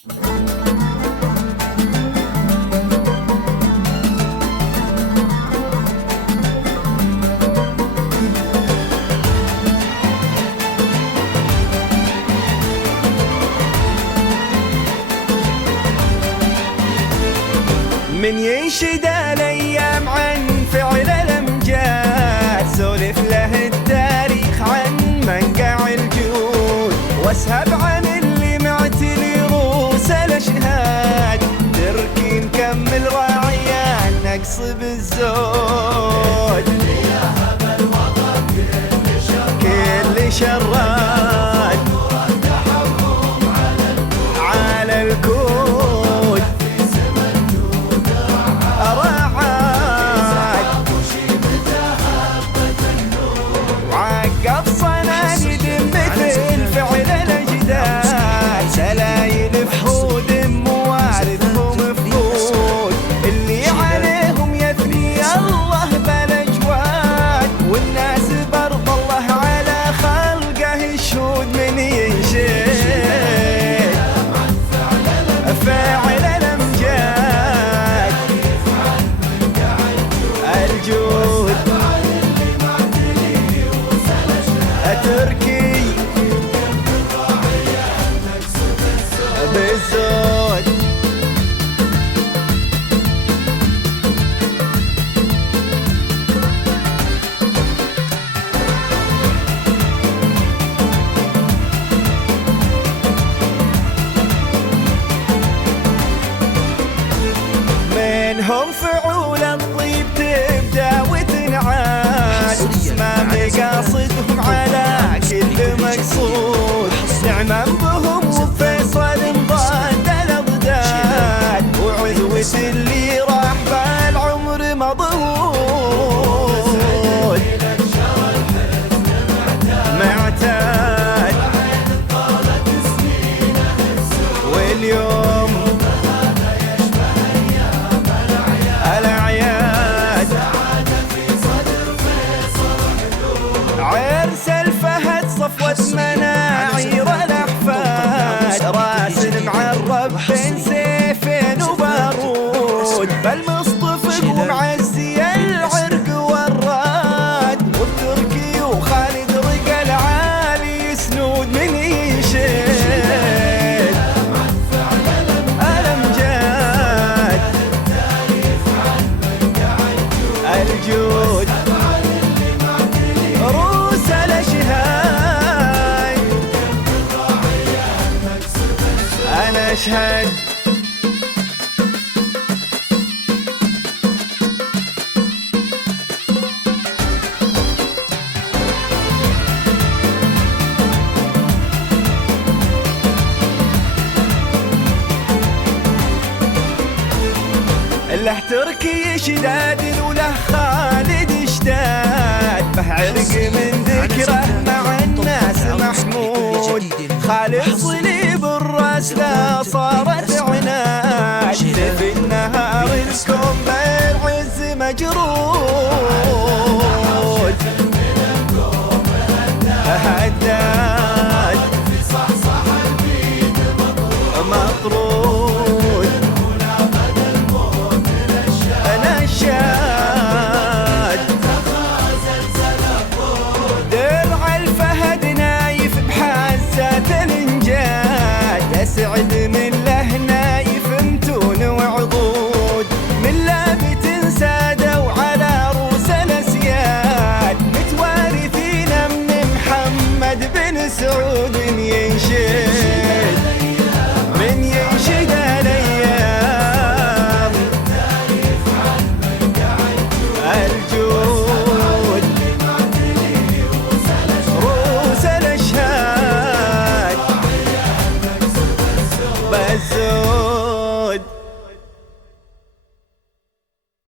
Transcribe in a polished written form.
من ينشد الايام عن فعل الامجاد، سولف له التاريخ عن منقع الجود، واسهب عن اللي معتلي روس الاشهاد، تركي نكمل راعيا نقص بالزود، كل شراد على الكود وعقب صناديد مثل فعل الاجداد، سلايل فحود موارثهم مفقود، اللي عليهم يثني الله بالاجواد، والناس برض الله على خلقه يشهد. من ينشد فاعل الامجاد الجود تركي بالزود، منهم فعول الطيب تبدا وتنعاد، اسمى مقاصدهم على كل مقصود، نعما بهم وفيصل انضاد الاضداد، وعذوة اللي راح بالعمر مضهود، معتاد واليوم الأعياد، عرس الفهد صفوة مناعير الأحفاد، راس معرب بين سيفين وبارود، بالمصطفى ومعزي العرق والراد، والتركي وخالد رقا العالي يسنود. من ينشد الأمجاد الجود روس الاشهاد، انا اشهد له تركي شداد وله خالد اشتاد، به عرق من ذكره مع الناس محمود، خالد صليب الراس لا صارت عناد، في النهار الكون بالعز مجرود، هداد مطرود نشاد، درع الفهد نايف بحاسات الانجاد، اسعد